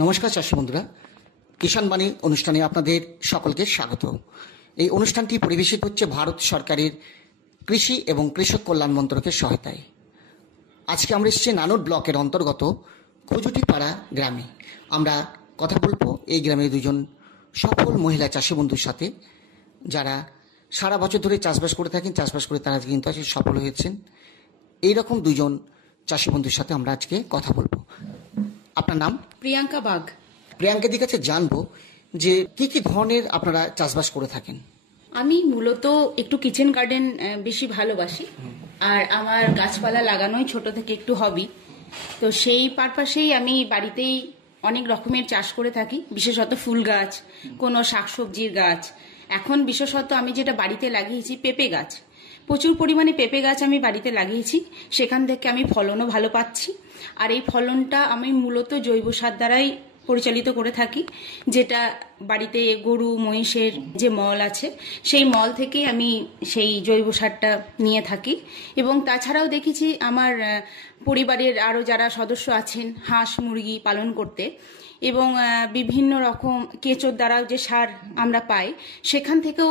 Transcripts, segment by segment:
নমস্কার চাষী বন্ধুরা, কিষাণ বাণী অনুষ্ঠানে আপনাদের সকলকে স্বাগত। এই অনুষ্ঠানটি পরিবেশিত হচ্ছে ভারত সরকারের কৃষি এবং কৃষক কল্যাণ মন্ত্রকের সহায়তায়। আজকে আমরা এসেছি নানুর ব্লকের অন্তর্গত খুজুটিপাড়া গ্রামে। আমরা কথা বলবো এই গ্রামের দুজন সফল মহিলা চাষী বন্ধুর সাথে, যারা সারা বছর ধরে চাষবাস করে থাকেন। চাষবাস করে তারা কিন্তু আজকে সফল হয়েছেন। এইরকম দুজন চাষী বন্ধুর সাথে আমরা আজকে কথা বলবো। আপনার নাম? প্রিয়াঙ্কা বাগ। প্রিয়াঙ্কাদির কাছে জানবো যে কি কি ধরনের আপনারা চাষবাস করে থাকেন। আমি মূলত একটু কিচেন গার্ডেন বেশি ভালোবাসি, আর আমার গাছপালা লাগানোই ছোট থেকে একটু হবি। তো সেই পারপাসেই আমি বাড়িতেই অনেক রকমের চাষ করে থাকি, বিশেষত ফুল গাছ, কোনো শাকসবজির গাছ। এখন বিশেষত আমি যেটা বাড়িতে লাগিয়েছি পেঁপে গাছ, প্রচুর পরিমাণে পেঁপে গাছ আমি বাড়িতে লাগিয়েছি। সেখান থেকে আমি ফলনও ভালো পাচ্ছি, আর এই ফলনটা আমি মূলত জৈব সার দ্বারাই পরিচালিত করে থাকি, যেটা বাড়িতে গরু মহিষের যে মল আছে সেই মল থেকেই আমি সেই জৈব সারটা নিয়ে থাকি। এবং তাছাড়াও দেখেছি আমার পরিবারের আরও যারা সদস্য আছেন হাঁস মুরগি পালন করতে, এবং বিভিন্ন রকম কেঁচোর দ্বারাও যে সার আমরা পাই, সেখান থেকেও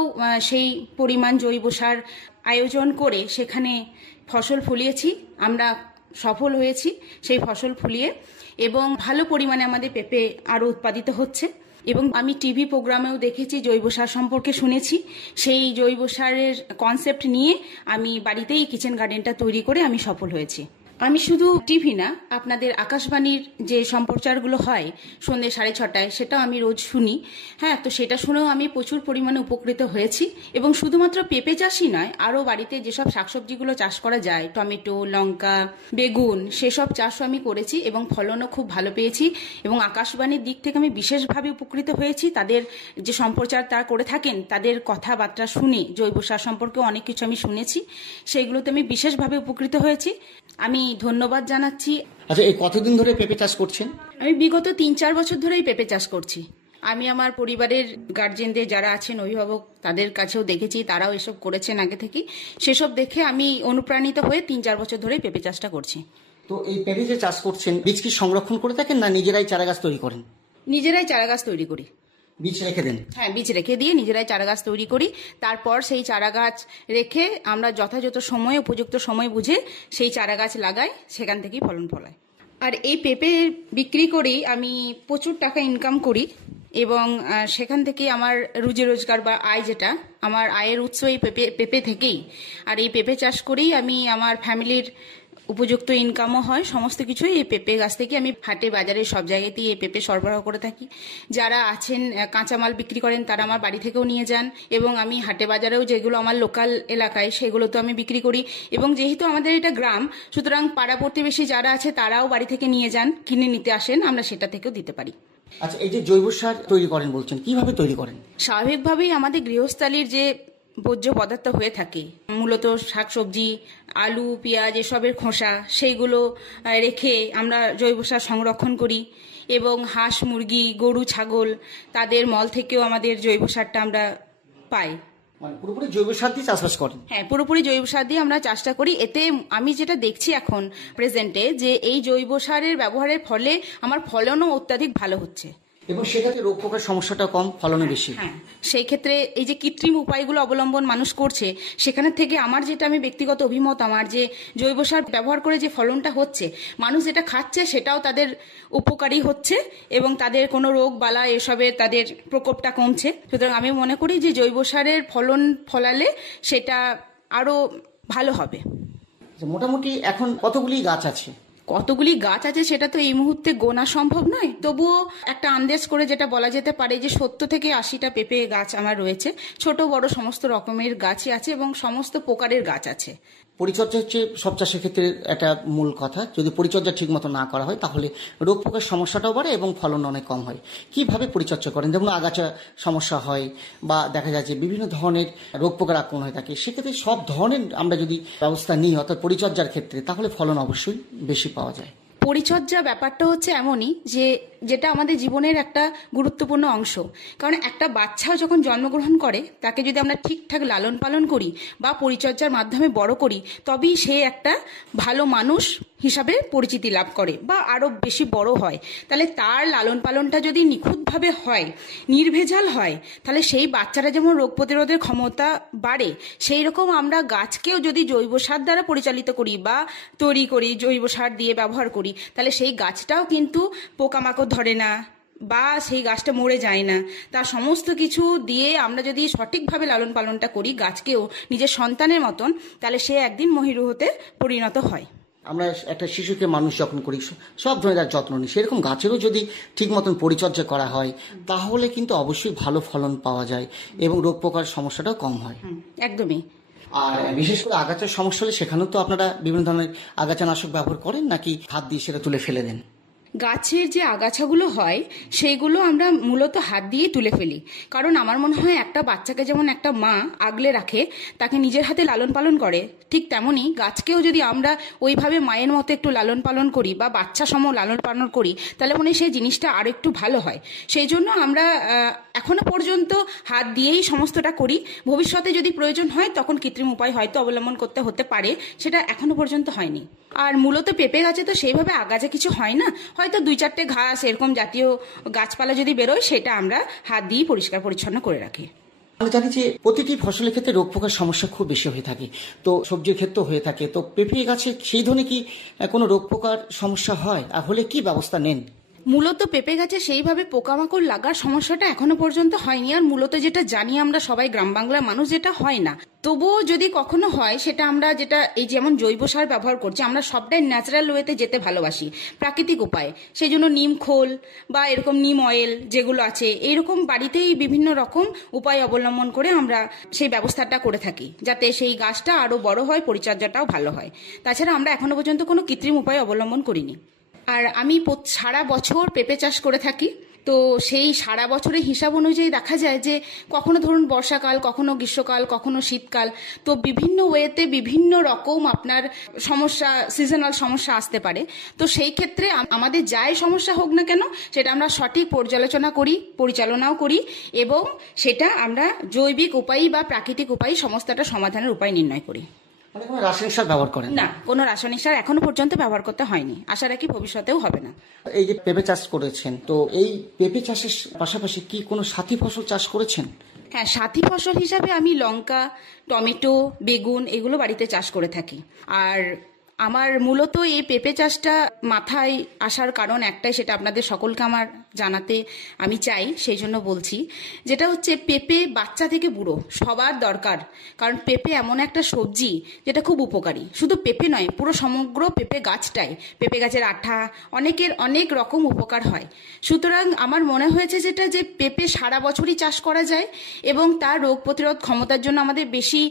সেই পরিমাণ জৈব সার আয়োজন করে সেখানে ফসল ফলিয়েছি। আমরা সফল হয়েছি সেই ফসল ফলিয়ে, এবং ভালো পরিমাণে আমাদের পেঁপে আরও উৎপাদিত হচ্ছে। এবং আমি টিভি প্রোগ্রামেও দেখেছি, জৈব সার সম্পর্কে শুনেছি। সেই জৈব সারের কনসেপ্ট নিয়ে আমি বাড়িতেই কিচেন গার্ডেনটা তৈরি করে আমি সফল হয়েছি। আমি শুধু টিভি না, আপনাদের আকাশবাণীর যে সম্প্রচারগুলো হয় সন্ধ্যে 6:30, সেটাও আমি রোজ শুনি। হ্যাঁ, তো সেটা শুনেও আমি প্রচুর পরিমাণে উপকৃত হয়েছি। এবং শুধুমাত্র পেঁপে চাষই নয়, আরও বাড়িতে যেসব শাকসবজিগুলো চাষ করা যায়, টমেটো, লঙ্কা, বেগুন, সেসব চাষও আমি করেছি এবং ফলনও খুব ভালো পেয়েছি। এবং আকাশবাণীর দিক থেকে আমি বিশেষভাবে উপকৃত হয়েছি। তাদের যে সম্প্রচার তারা করে থাকেন, তাদের কথাবার্তা শুনে জৈব সার সম্পর্কে অনেক কিছু আমি শুনেছি, সেইগুলোতে আমি বিশেষভাবে উপকৃত হয়েছি। আমি ধন্যবাদ জানাচ্ছি। আচ্ছা, এই কতদিন ধরে পেঁপে চাষ করছেন? আমি বিগত 3-4 বছর ধরেই পেঁপে চাষ করছি। আমি আমার পরিবারের গার্জেনদের যারা আছেন, অভিভাবক, তাদের কাছেও দেখেছি, তারাও এসব করেছেন আগে থেকে। সেসব দেখে আমি অনুপ্রাণিত হয়ে 3-4 বছর ধরেই পেঁপে চাষটা করছি। তো এই পেঁপে যে চাষ করছেন, বীজ কি সংরক্ষণ করে থাকেন না নিজেরাই চারা গাছ তৈরি করেন? নিজেরাই চারা গাছ তৈরি করি। বীজ রেখে দেন? হ্যাঁ, বীজ রেখে দিয়ে নিজেরাই চারা গাছ তৈরি করি। তারপর সেই চারা গাছ রেখে আমরা যথাযথ সময়ে, উপযুক্ত সময় বুঝে সেই চারা গাছ লাগাই, সেখান থেকেই ফলন ফলায়। আর এই পেঁপে বিক্রি করেই আমি প্রচুর টাকা ইনকাম করি, এবং সেখান থেকে আমার রুজি রোজগার বা আয়, যেটা আমার আয়ের উৎস এই পেঁপে থেকেই। আর এই পেঁপে চাষ করেই আমি আমার ফ্যামিলির উপযুক্ত ইনকামও হয়। সমস্ত কিছুই এই পেঁপে গাছ থেকে আমি হাটে বাজারে সব জায়গাতেই এই পেঁপে সরবরাহ করে থাকি। যারা আছেন কাঁচামাল বিক্রি করেন, তারা আমার বাড়ি থেকেও নিয়ে যান, এবং আমি হাটে বাজারেও যেগুলো আমার লোকাল এলাকায় সেগুলো তো আমি বিক্রি করি। এবং যেহেতু আমাদের এটা গ্রাম, সুতরাং পাড়া প্রতিবেশী যারা আছে তারাও বাড়ি থেকে নিয়ে যান, কিনে নিতে আসেন, আমরা সেটা থেকেও দিতে পারি। আচ্ছা, এই যে জৈব সার তৈরি করেন বলছেন, কিভাবে তৈরি করেন? স্বাভাবিকভাবেই আমাদের গৃহস্থালির যে বর্জ্য পদার্থ হয়ে থাকে, মূলত শাকসবজি, আলু, পেঁয়াজ, এসবের খোসা, সেইগুলো রেখে আমরা জৈব সার সংরক্ষণ করি। এবং হাঁস মুরগি, গরু ছাগল, তাদের মল থেকেও আমাদের জৈব সারটা আমরা পাই। মানে পুরোপুরি জৈব সার দিয়ে চাষবাস করেন? হ্যাঁ, পুরোপুরি জৈব সার দিয়ে আমরা চাষটা করি। এতে আমি যেটা দেখছি এখন প্রেজেন্টে, যে এই জৈব সারের ব্যবহারের ফলে আমার ফলনও অত্যাধিক ভালো হচ্ছে, এবং সেক্ষেত্রে রোগ পোকার সমস্যাটা কম, ফলনও বেশি। হ্যাঁ, সেই ক্ষেত্রে এই যে কৃত্রিম উপায়গুলো অবলম্বন মানুষ করছে, সেখানে থেকে আমার যেটা, আমি ব্যক্তিগত অভিমত আমার, যে জৈব সার ব্যবহার করে যে ফলনটা হচ্ছে, মানুষ যেটা খাচ্ছে সেটাও তাদের উপকারী হচ্ছে, এবং তাদের কোনো রোগ বালা এসবের তাদের প্রকোপটা কমছে। সুতরাং আমি মনে করি যে জৈব সারের ফলন ফলালে সেটা আরো ভালো হবে। মোটামুটি এখন কতগুলি গাছ আছে? কতগুলি গাছ আছে সেটা তো এই মুহূর্তে গোনা সম্ভব নয়, তবুও একটা আন্দাজ করে যেটা বলা যেতে পারে যে 70 থেকে 80টা পেঁপে গাছ আমার রয়েছে। ছোট বড় সমস্ত রকমের গাছই আছে, এবং সমস্ত প্রকারের গাছ আছে। পরিচর্যা হচ্ছে সব চাষের ক্ষেত্রে একটা মূল কথা। যদি পরিচর্যা ঠিক মতো না করা হয়, তাহলে রোগ পোকার সমস্যাটাও বাড়ে এবং ফলন অনেক কম হয়। কিভাবে পরিচর্যা করেন? যেমন আগাছা সমস্যা হয়, বা দেখা যায় যে বিভিন্ন ধরনের রোগ পোকার আক্রমণ হয়ে থাকে, সেক্ষেত্রে সব ধরনের আমরা যদি ব্যবস্থা নিই, অর্থাৎ পরিচর্যার ক্ষেত্রে, তাহলে ফলন অবশ্যই বেশি পাওয়া যায়। পরিচর্যা ব্যাপারটা হচ্ছে এমনই যে যেটা আমাদের জীবনের একটা গুরুত্বপূর্ণ অংশ। কারণ একটা বাচ্চাও যখন জন্মগ্রহণ করে তাকে যদি আমরা ঠিকঠাক লালন পালন করি বা পরিচর্যার মাধ্যমে বড় করি, তবেই সে একটা ভালো মানুষ হিসাবে পরিচিতি লাভ করে বা আরও বেশি বড় হয়। তাহলে তার লালন পালনটা যদি নিখুঁতভাবে হয়, নির্ভেজাল হয়, তাহলে সেই বাচ্চারা যেমন রোগ প্রতিরোধের ক্ষমতা বাড়ে, সেই রকম আমরা গাছকেও যদি জৈব সার দ্বারা পরিচালিত করি বা তৈরি করি, জৈব সার দিয়ে ব্যবহার করি, তাহলে সেই গাছটাও কিন্তু পোকামাকড় ধরে না বা সেই গাছটা মরে যায় না। তার সমস্ত কিছু দিয়ে আমরা যদি সঠিকভাবে লালন পালনটা করি গাছকেও নিজের সন্তানের মতন, তাহলে সে একদিন মহিরুহতে পরিণত হয়। আমরা একটা শিশুকে মানুষ যখন করি সব ধরনের যত্ন নিই, সেরকম গাছেরও যদি ঠিক মতন পরিচর্যা করা হয় তাহলে কিন্তু অবশ্যই ভালো ফলন পাওয়া যায় এবং রোগ পোকার সমস্যাটাও কম হয়। একদমই। আর বিশেষ করে আগাছার সমস্যা হলে সেখানেও তো আপনারা বিভিন্ন ধরনের আগাছানাশক ব্যবহার করেন, নাকি হাত দিয়ে সেটা তুলে ফেলে দেন? গাছের যে আগাছাগুলো হয় সেইগুলো আমরা মূলত হাত দিয়ে তুলে ফেলি। কারণ আমার মনে হয় একটা বাচ্চাকে যেমন একটা মা আগলে রাখে, তাকে নিজের হাতে লালন পালন করে, ঠিক তেমনই গাছকেও যদি আমরা ওইভাবে মায়ের মতো একটু লালন পালন করি বা বাচ্চা সম লালন পালন করি, তাহলে মনে হয় সেই জিনিসটা আরও একটু ভালো হয়। সেই জন্য আমরা এখনো পর্যন্ত হাত দিয়েই সমস্তটা করি। ভবিষ্যতে যদি প্রয়োজন হয় তখন কৃত্রিম উপায় হয়তো অবলম্বন করতে হতে পারে, সেটা এখনো পর্যন্ত হয়নি। আর মূলত পেঁপে গাছে তো সেইভাবে আগাছা কিছু হয় না, হয়তো 2-4টে ঘাস এরকম জাতীয় গাছপালা যদি বেরোয় সেটা আমরা হাত দিয়ে পরিষ্কার পরিচ্ছন্ন করে রাখি। আমরা জানি যে প্রতিটি ফসলের ক্ষেত্রে রোগ পোকার সমস্যা খুব বেশি হয়ে থাকে, তো সবজির ক্ষেত্রেও হয়ে থাকে। তো পেঁপে গাছে সেই ধরনের কি কোনো রোগ পোকার সমস্যা হয়, আর হলে কি ব্যবস্থা নেন? মূলত পেঁপে গাছে সেইভাবে পোকামাকড় লাগার সমস্যাটা এখনো পর্যন্ত হয়নি। আর মূলত যেটা জানি আমরা সবাই গ্রাম বাংলার মানুষ, যেটা হয় না। তবুও যদি কখনো হয়, সেটা আমরা যেটা এই যেমন জৈব সার ব্যবহার করছি, আমরা সবটাই ন্যাচারাল ওয়েতে যেতে ভালোবাসি, প্রাকৃতিক উপায়ে। সেই জন্য নিম খোল বা এরকম নিম অয়েল যেগুলো আছে, এইরকম বাড়িতেই বিভিন্ন রকম উপায় অবলম্বন করে আমরা সেই ব্যবস্থাটা করে থাকি, যাতে সেই গাছটা আরও বড় হয়, পরিচর্যাটাও ভালো হয়। তাছাড়া আমরা এখনো পর্যন্ত কোনো কৃত্রিম উপায় অবলম্বন করিনি। আর আমি সারা বছর পেঁপে চাষ করে থাকি, তো সেই সারা বছরের হিসাব অনুযায়ী দেখা যায় যে কখনো ধরুন বর্ষাকাল, কখনো গ্রীষ্মকাল, কখনো শীতকাল, তো বিভিন্ন ওয়েতে বিভিন্ন রকম আপনার সমস্যা, সিজনাল সমস্যা আসতে পারে। তো সেই ক্ষেত্রে আমাদের যাই সমস্যা হোক না কেন, সেটা আমরা সঠিক পর্যালোচনা করি, পরিচালনাও করি, এবং সেটা আমরা জৈবিক উপায় বা প্রাকৃতিক উপায় সমস্তটা সমাধানের উপায় নির্ণয় করি। মানে কোনো রাসায়নিক সার ব্যবহার করেন না? কোনো রাসায়নিক সার এখনো পর্যন্ত ব্যবহার করতে হয়নি, আশা রাখি ভবিষ্যতেও হবে না। এই যে পেঁপে চাষ করেছেন, তো এই পেঁপে চাষের পাশাপাশি কি কোনো সাথী ফসল চাষ করেছেন? হ্যাঁ, সাথী ফসল হিসাবে আমি লঙ্কা, টমেটো, বেগুন এগুলো বাড়িতে চাষ করে থাকি। আর আমার মূলত এই পেঁপে চাষটা মাথায় আসার কারণ একটাই, সেটা আপনাদের সকলকে আমার জানাতে আমি চাই, সেই জন্য বলছি। যেটা হচ্ছে পেঁপে বাচ্চা থেকে বুড়ো সবার দরকার। কারণ পেঁপে এমন একটা সবজি যেটা খুব উপকারী। শুধু পেঁপে নয়, পুরো সমগ্র পেঁপে গাছটাই, পেঁপে গাছের আঠা, অনেকের অনেক রকম উপকার হয়। সুতরাং আমার মনে হয়েছে যেটা যে পেঁপে সারা বছরই চাষ করা যায় এবং তার রোগ প্রতিরোধ ক্ষমতার জন্য আমাদের বেশি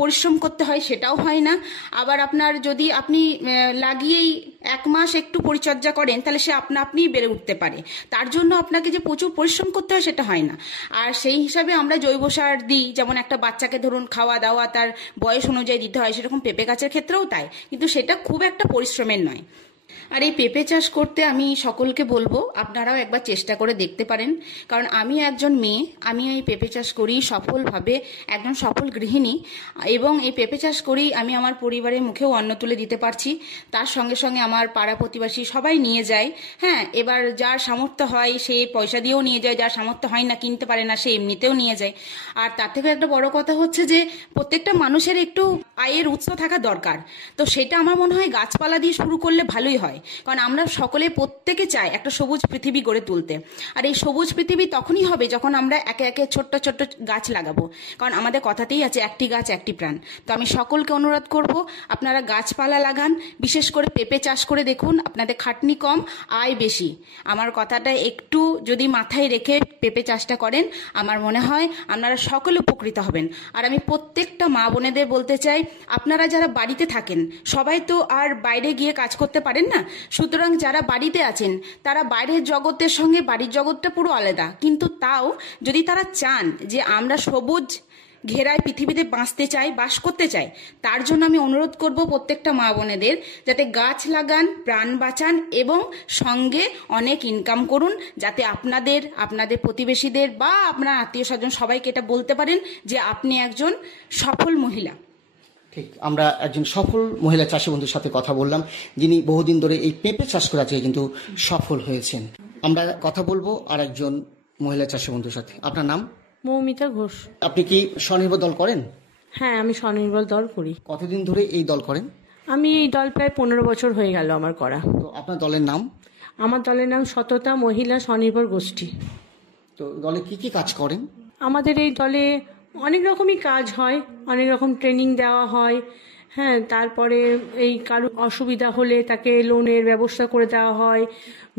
পরিশ্রম করতে হয়, সেটাও হয় না। আবার আপনার যদি আপনি লাগিয়েই 1 মাস একটু পরিচর্যা করেন, তাহলে সে আপনিই বেড়ে উঠতে পারে। তার জন্য আপনাকে যে প্রচুর পরিশ্রম করতে হয় সেটা হয় না। আর সেই হিসাবে আমরা জৈব সার দিই, যেমন একটা বাচ্চাকে ধরুন খাওয়া দাওয়া তার বয়স অনুযায়ী দিতে হয়, সেরকম পেঁপে গাছের ক্ষেত্রেও তাই, কিন্তু সেটা খুব একটা পরিশ্রমের নয়। আর এই পেঁপে চাষ করতে আমি সকলকে বলবো আপনারাও একবার চেষ্টা করে দেখতে পারেন। কারণ আমি একজন মেয়ে, আমি এই পেঁপে চাষ করি সফলভাবে, একজন সফল গৃহিণী, এবং এই পেঁপে চাষ করেই আমি আমার পরিবারের মুখেও অন্ন তুলে দিতে পারছি। তার সঙ্গে সঙ্গে আমার পাড়া প্রতিবেশী সবাই নিয়ে যায়। হ্যাঁ, এবার যার সামর্থ্য হয় সে পয়সা দিয়েও নিয়ে যায়, যার সামর্থ্য হয় না, কিনতে পারে না, সে এমনিতেও নিয়ে যায়। আর তার থেকে একটা বড় কথা হচ্ছে যে প্রত্যেকটা মানুষের একটু আয়ের উৎস থাকা দরকার। তো সেটা আমার মনে হয় গাছপালা দিয়ে শুরু করলে ভালোই হয়। কারণ আমরা সকলে প্রত্যেকে চাই একটা সবুজ পৃথিবী গড়ে তুলতে। আর এই সবুজ পৃথিবী তখনই হবে যখন আমরা একে একে ছোট্ট ছোট্ট গাছ লাগাবো। কারণ আমাদের কথাতেই আছে, একটি গাছ একটি প্রাণ। তো আমি সকলকে অনুরোধ করব, আপনারা গাছপালা লাগান, বিশেষ করে পেঁপে চাষ করে দেখুন, আপনাদের খাটনি কম, আয় বেশি। আমার কথাটা একটু যদি মাথায় রেখে পেঁপে চাষটা করেন, আমার মনে হয় আপনারা সকলে উপকৃত হবেন। আর আমি প্রত্যেকটা মা বোনেদের বলতে চাই, আপনারা যারা বাড়িতে থাকেন সবাই তো আর বাইরে গিয়ে কাজ করতে পারেন না, সুতরাং যারা বাড়িতে আছেন তারা বাইরের জগতের সঙ্গে বাড়ির জগৎটা পুরো আলাদা, কিন্তু তাও যদি তারা চান যে আমরা সবুজ ঘেরায় পৃথিবীতে বাঁচতে চাই, বাস করতে চাই, তার জন্য আমি অনুরোধ করব প্রত্যেকটা মা বোনেদের যাতে গাছ লাগান, প্রাণ বাঁচান এবং সঙ্গে অনেক ইনকাম করুন, যাতে আপনাদের প্রতিবেশীদের বা আপনার আত্মীয় স্বজন সবাইকে এটা বলতে পারেন যে আপনি একজন সফল মহিলা। ঠিক, আমরা একজন সফল মহিলা চাষি বন্ধুর সাথে কথা বললাম, যিনি বহুদিন ধরে এই পেঁপে চাষ করে আছে কিন্তু সফল হয়েছেন। আমরা কথা বলবো আর একজন মহিলা চাষি বন্ধুর সাথে। আপনার নাম? মৌমিতা ঘোষ। আপনি কি স্বনির্ভর দল করেন? হ্যাঁ, আমি স্বনির্ভর দল করি। কতদিন ধরে এই দল করেন? আমি এই দল প্রায় 15 বছর হয়ে গেল আমার করা। তো আপনার দলের নাম? আমার দলের নাম সততা মহিলা স্বনির্ভর গোষ্ঠী। তো দলে কি কি কাজ করেন? আমাদের এই দলে অনেক রকমই কাজ হয়, অনেক রকম ট্রেনিং দেওয়া হয়। হ্যাঁ, তারপরে এই কারো অসুবিধা হলে তাকে লোনের ব্যবস্থা করে দেওয়া হয়।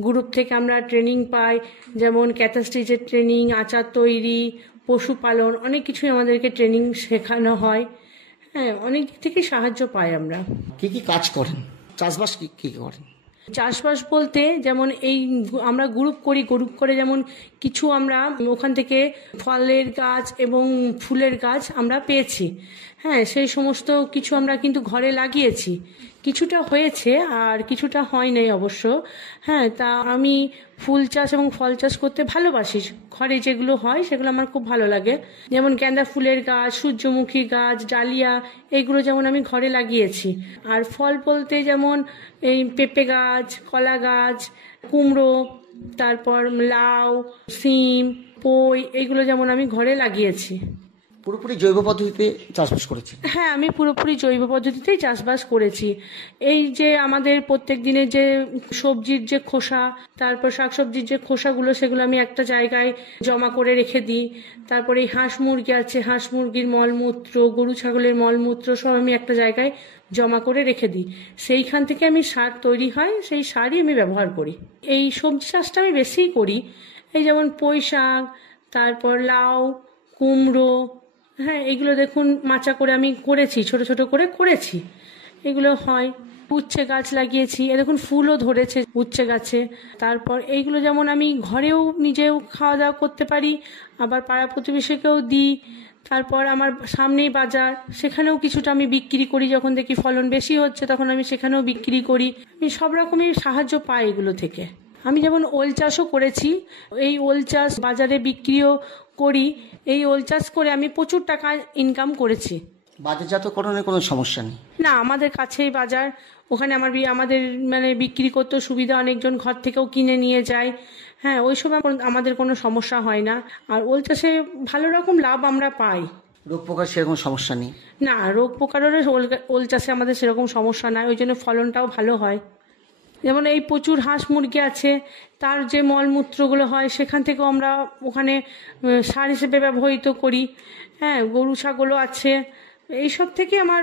গ্রুপ থেকে আমরা ট্রেনিং পাই, যেমন ক্যাথাস্টিচের ট্রেনিং, আচার তৈরি, পশুপালন, অনেক কিছুই আমাদেরকে ট্রেনিং শেখানো হয়। হ্যাঁ, অনেক দিক থেকে সাহায্য পাই আমরা। কি কি কাজ করেন? চাষবাস কি কি করেন? চাষবাস বলতে যেমন আমরা গ্রুপ করি, গ্রুপ করে যেমন কিছু আমরা ওখান থেকে ফলের গাছ এবং ফুলের গাছ আমরা পেয়েছি। হ্যাঁ, সেই সমস্ত কিছু আমরা কিন্তু ঘরে লাগিয়েছি। কিছুটা হয়েছে আর কিছুটা হয় নাই অবশ্য। হ্যাঁ, তা আমি ফুল চাষ এবং ফল চাষ করতে ভালোবাসি। ঘরে যেগুলো হয় সেগুলো আমার খুব ভালো লাগে, যেমন গাঁদা ফুলের গাছ, সূর্যমুখী গাছ, ডালিয়া, এইগুলো যেমন আমি ঘরে লাগিয়েছি। আর ফল বলতে যেমন এই পেঁপে গাছ, কলা গাছ, কুমড়ো, তারপর লাউ, সিম, পই, এইগুলো যেমন আমি ঘরে লাগিয়েছি। পুরোপুরি জৈব পদ্ধতিতে চাষবাস করেছি? হ্যাঁ, আমি পুরোপুরি জৈব পদ্ধতিতেই চাষবাস করেছি। এই যে আমাদের প্রত্যেক দিনের যে সবজির যে খোসা, তারপর শাকসবজির যে খোসাগুলো, সেগুলো আমি একটা জায়গায় জমা করে রেখে দিই। তারপরে এই হাঁস মুরগি আছে, হাঁস মুরগির মলমূত্র, গরু ছাগলের মলমূত্র সব আমি একটা জায়গায় জমা করে রেখে দিই। সেইখান থেকে আমি সার তৈরি হয়, সেই সারই আমি ব্যবহার করি। এই সবজি চাষটা আমি বেশিই করি। এই যেমন পুঁই শাক, তারপর লাউ, কুমড়ো, হ্যাঁ, এগুলো দেখুন মাচা করে আমি করেছি, ছোট ছোট করে করেছি, এগুলো হয়। উচ্ছে গাছ লাগিয়েছি, এ দেখুন ফুলও ধরেছে উচ্ছে গাছে। তারপর এইগুলো যেমন আমি ঘরেও নিজেও খাওয়া দাওয়া করতে পারি, আবার পাড়া প্রতিবেশীকেও দিই। তারপর আমার সামনেই বাজার, সেখানেও কিছুটা আমি বিক্রি করি। যখন দেখি ফলন বেশি হচ্ছে তখন আমি সেখানেও বিক্রি করি। আমি সব রকমের সাহায্য পাই এগুলো থেকে। আমি যেমন ওল চাষও করেছি, এই ওল চাষ বাজারে বিক্রিও করি। এই ওল চাষ করে আমি প্রচুর টাকা ইনকাম করেছি। বাজারজাতকরণের কোনো সমস্যা নেই? না, আমাদের কাছেই বাজার, ওখানে আমাদের মানে বিক্রি করতে সুবিধা, অনেকজন ঘর থেকেও কিনে নিয়ে যায়। হ্যাঁ, ওই সময় আমাদের কোনো সমস্যা হয় না। আর ওল চাষে ভালো রকম লাভ আমরা পাই। রোগ পোকার সেরকম সমস্যা নেই? না, রোগ পোকারও ওল চাষে আমাদের সেরকম সমস্যা নাই, ওই জন্য ফলনটাও ভালো হয়। যেমন এই প্রচুর হাঁস মুরগি আছে, তার যে মলমূত্রগুলো হয় সেখান থেকেও আমরা ওখানে সার হিসেবে ব্যবহৃত করি। হ্যাঁ, গরু ছাগলও আছে, এইসব থেকে আমার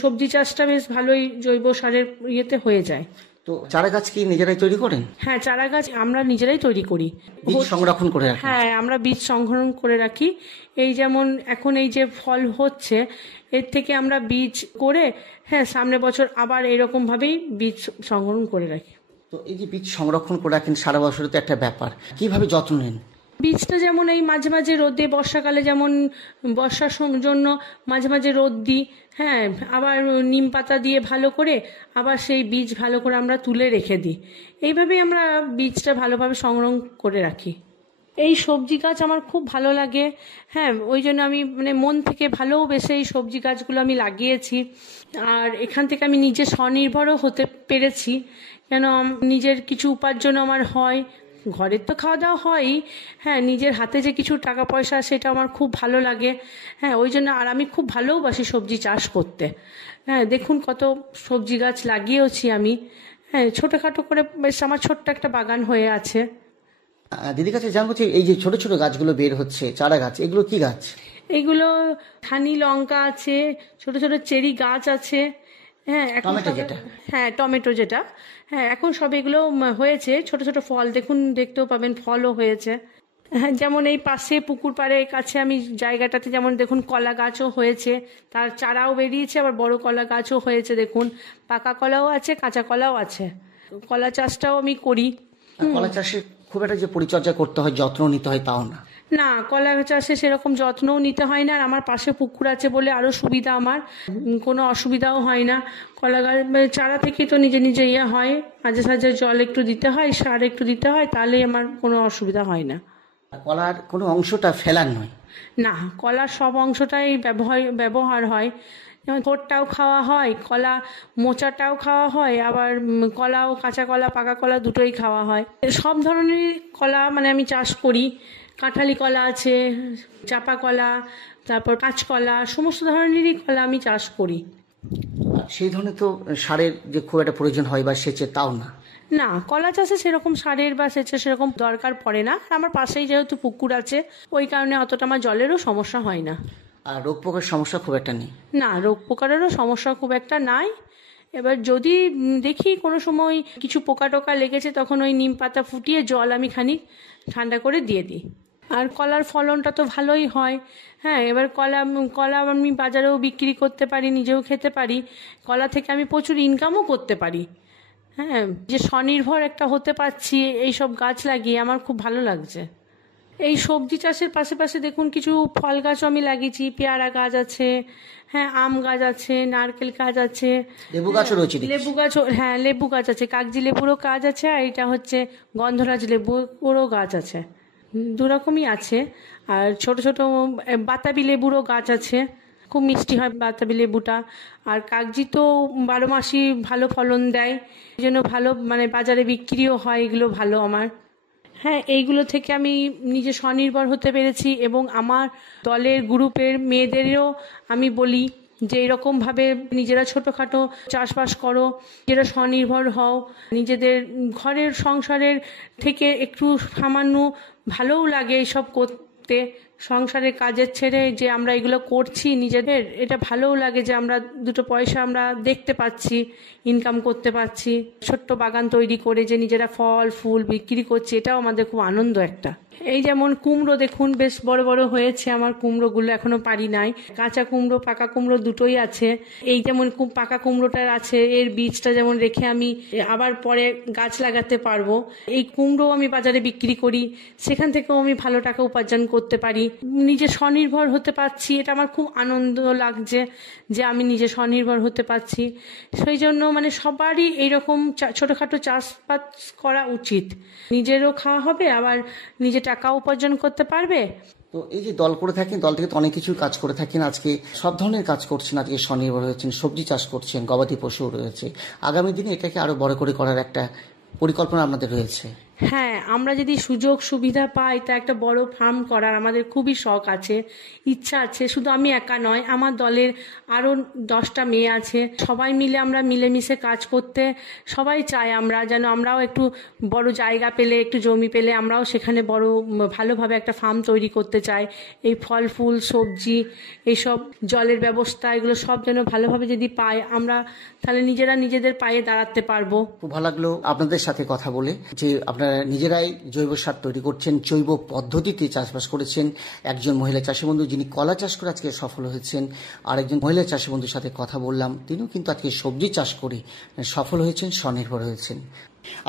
সবজি চাষটা বেশ ভালোই জৈব সারের ইয়েতে হয়ে যায়। তো চারা গাছ কি নিজেরাই তৈরি করেন? হ্যাঁ, চারা গাছ আমরা নিজেরাই তৈরি করি। বীজ সংরক্ষণ করে রাখেন? হ্যাঁ, আমরা বীজ সংরক্ষণ করে রাখি। এই যেমন এখন এই যে ফল হচ্ছে, এর থেকে আমরা বীজ করে, হ্যাঁ, সামনে বছর আবার এরকম ভাবেই বীজ সংরক্ষণ করে রাখি। তো এই যে বীজ সংরক্ষণ করে রাখেন সারা বছর, তো একটা ব্যাপার, কিভাবে যত্ন নেন? বীজটা যেমন এই মাঝে মাঝে রোদে, বর্ষাকালে যেমন বর্ষার জন্য মাঝে মাঝে রোদ দিই। হ্যাঁ, আবার নিম পাতা দিয়ে ভালো করে আবার সেই বীজ ভালো করে আমরা তুলে রেখে দিই। এইভাবেই আমরা বীজটা ভালোভাবে সংরক্ষণ করে রাখি। এই সবজি গাছ আমার খুব ভালো লাগে। হ্যাঁ, ওই জন্য আমি মানে মন থেকে ভালোবেসে এই সবজি গাছগুলো আমি লাগিয়েছি। আর এখান থেকে আমি নিজে স্বনির্ভরও হতে পেরেছি, কেন নিজের কিছু উপার্জন আমার হয়। ঘরের তো খাওয়া দাওয়া হয়ই, হ্যাঁ, নিজের হাতে যে কিছু টাকা পয়সা, সেটা আমার খুব ভালো লাগে। হ্যাঁ, ওই জন্য আর আমি খুব ভালোবাসি সবজি চাষ করতে। হ্যাঁ, দেখুন কত সবজি গাছ লাগিয়েওছি আমি। হ্যাঁ, ছোটোখাটো করে বেশ আমার ছোট্ট একটা বাগান হয়ে আছে। দিদির কাছে জানবো যে এই যে ছোট ছোট গাছগুলো বের হচ্ছে, চারা গাছ, এগুলো কি গাছ? এগুলো ধানি লঙ্কা আছে, ছোট ছোট চেরি গাছ আছে। হ্যাঁ, টমেটো যেটা? হ্যাঁ, টমেটো যেটা। হ্যাঁ, এখন সব এগুলো হয়েছে ছোট ছোট ফল, দেখুন দেখতেও পাবেন ফলও হয়েছে। হ্যাঁ, যেমন এই পাশে পুকুর পাড়ের কাছে আমি জায়গাটাতে যেমন দেখুন কলা গাছও হয়েছে, তার চারাও বেরিয়েছে, আবার বড় কলা গাছও হয়েছে, দেখুন পাকা কলাও আছে, কাঁচা কলাও আছে। কলা চাষটাও আমি করি। কলা চাষে খুব একটা যে পরিচর্যা করতে হয়, যত্ন নিতে হয় তাও না। না, কলা চাষে সেরকম যত্নও নিতে হয় না, আর আমার পাশে পুকুর আছে বলে আরো সুবিধা, আমার কোনো অসুবিধাও হয় না। কলা গাছ চারা থেকে তো নিজে নিজে হয়, মাঝে সাঝে জল একটু দিতে হয়, সার একটু দিতে হয়, তাহলেই আমার কোনো অসুবিধা হয় না। কলার কোনো অংশটা ফেলার নয়? না, কলার সব অংশটাই ব্যবহার হয়। যেমন থোড়টাও খাওয়া হয়, কলা মোচাটাও খাওয়া হয়, আবার কলাও, কাঁচা কলা পাকা কলা দুটোই খাওয়া হয়। সব ধরনেরই কলা মানে আমি চাষ করি। কাঁঠালি কলা আছে, চাপা কলা, তারপর কাঁচকলা, সমস্ত ধরনেরই কলা আমি চাষ করি। সেই ধরনের তো সারের যে খুব একটা প্রয়োজন হয় বা সেচের, তাও না? না, কলা চাষে সেরকম সারের বা সেচের সেরকম দরকার পড়ে না। আমার পাশেই যেহেতু পুকুর আছে, ওই কারণে অতটা আমার জলেরও সমস্যা হয় না। আর রোগ পোকার সমস্যা খুব একটা নেই? না, রোগ পোকারেরও সমস্যা খুব একটা নাই। এবার যদি দেখি কোনো সময় কিছু পোকা টোকা লেগেছে, তখন ওই নিম পাতা ফুটিয়ে জল আমি খানিক ঠান্ডা করে দিয়ে দিই। আর কলার ফলনটা তো ভালোই হয়। হ্যাঁ, এবার কলা আমি বাজারেও বিক্রি করতে পারি, নিজেও খেতে পারি। কলা থেকে আমি প্রচুর ইনকামও করতে পারি। হ্যাঁ, যে স্বনির্ভর একটা হতে পারছি এইসব গাছ লাগিয়ে, আমার খুব ভালো লাগছে। এই সবজি চাষের পাশে দেখুন কিছু ফল গাছও আমি লাগিয়েছি। পেয়ারা গাছ আছে, হ্যাঁ, আম গাছ আছে, নারকেল গাছ আছে, লেবু গাছও রয়েছে? লেবু গাছও, হ্যাঁ, লেবু গাছ আছে, কাগজি লেবুরও গাছ আছে, আর এটা হচ্ছে গন্ধরাজ লেবুরও গাছ আছে। দুরকমই আছে। আর ছোট ছোট বাতাবি লেবুরও গাছ আছে, খুব মিষ্টি হয় বাতাবি লেবুটা। আর কাগজি তো 12 মাসই ভালো ফলন দেয়, এই জন্য ভালো মানে বাজারে বিক্রিও হয়, এগুলো ভালো আমার। হ্যাঁ, এইগুলো থেকে আমি নিজে স্বনির্ভর হতে পেরেছি, এবং আমার দলের গ্রুপের মেয়েদেরও আমি বলি যে এরকমভাবে নিজেরা ছোটোখাটো চাষবাস করো, নিজেরা স্বনির্ভর হও, নিজেদের ঘরের সংসারের থেকে একটু সামান্য ভালোও লাগে এইসব করতে। সংসারের কাজের ছেড়ে যে আমরা এগুলো করছি নিজেদের, এটা ভালোও লাগে যে আমরা দুটো পয়সা আমরা দেখতে পাচ্ছি, ইনকাম করতে পারছি। ছোট্ট বাগান তৈরি করে যে নিজেরা ফল ফুল বিক্রি করছি, এটাও আমাদের খুব আনন্দ একটা। এই যেমন কুমড়ো দেখুন বেশ বড় বড় হয়েছে আমার কুমড়োগুলো, এখনো পারি নাই। কাঁচা কুমড়ো পাকা কুমড়ো দুটোই আছে। এই যেমন পাকা কুমড়োটার আছে, এর বীজটা যেমন রেখে আমি আবার পরে গাছ লাগাতে পারবো। এই কুমড়ো আমি বাজারে বিক্রি করি, সেখান থেকেও আমি ভালো টাকা উপার্জন করতে পারি, নিজে স্বনির্ভর হতে পারছি। এটা আমার খুব আনন্দ লাগছে যে আমি নিজে স্বনির্ভর হতে পারছি। সেই জন্য মানে সবারই এইরকম ছোটোখাটো চাষবাস করা উচিত, নিজেরও খাওয়া হবে, আবার নিজে টাকা উপার্জন করতে পারবে। তো এই যে দল করে থাকেন, দল থেকে তো অনেক কিছু কাজ করে থাকেন, আজকে সব ধরনের কাজ করছেন, আজকে স্বনির্ভর হয়েছেন, সবজি চাষ করছেন, গবাদি পশু রয়েছে, আগামী দিনে এটাকে আরো বড় করে করার একটা পরিকল্পনা আপনাদের রয়েছে? হ্যাঁ, আমরা যদি সুযোগ সুবিধা পাই তা একটা বড় ফার্ম করার আমাদের খুবই শখ আছে, ইচ্ছা আছে। শুধু আমি একা নয়, আমার দলের আরও 10টা মেয়ে আছে, সবাই মিলে আমরা মিলেমিশে কাজ করতে সবাই চাই। আমরা যেন আমরাও একটু বড় জায়গা পেলে, একটু জমি পেলে আমরাও সেখানে বড় ভালোভাবে একটা ফার্ম তৈরি করতে চাই। এই ফল ফুল সবজি এইসব জলের ব্যবস্থা এগুলো সব যেন ভালোভাবে যদি পাই আমরা, তাহলে নিজেরা নিজেদের পায়ে দাঁড়াতে পারবো। খুব ভালো লাগলো আপনাদের সাথে কথা বলে, যে আপনারা নিজেরাই জৈব সার তৈরি করছেন, জৈব পদ্ধতিতে চাষবাস করেছেন। একজন মহিলা চাষি বন্ধু যিনি কলা চাষ করে আজকে সফল হয়েছেন, আর একজন মহিলা চাষি বন্ধুর সাথে কথা বললাম, তিনিও কিন্তু আজকে সবজি চাষ করে সফল হয়েছেন, স্বনির্ভর হয়েছেন।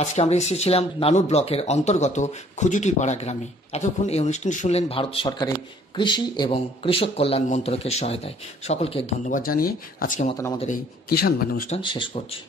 আজকে আমরা এসেছিলাম নানুর ব্লকের অন্তর্গত খুজুটিপাড়া গ্রামে। এতক্ষণ এই অনুষ্ঠান শুনলেন ভারত সরকারের কৃষি এবং কৃষক কল্যাণ মন্ত্রকের সহায়তায়। সকলকে ধন্যবাদ জানিয়ে আজকের মতন আমাদের এই কিষাণ বাণী অনুষ্ঠান শেষ করছি।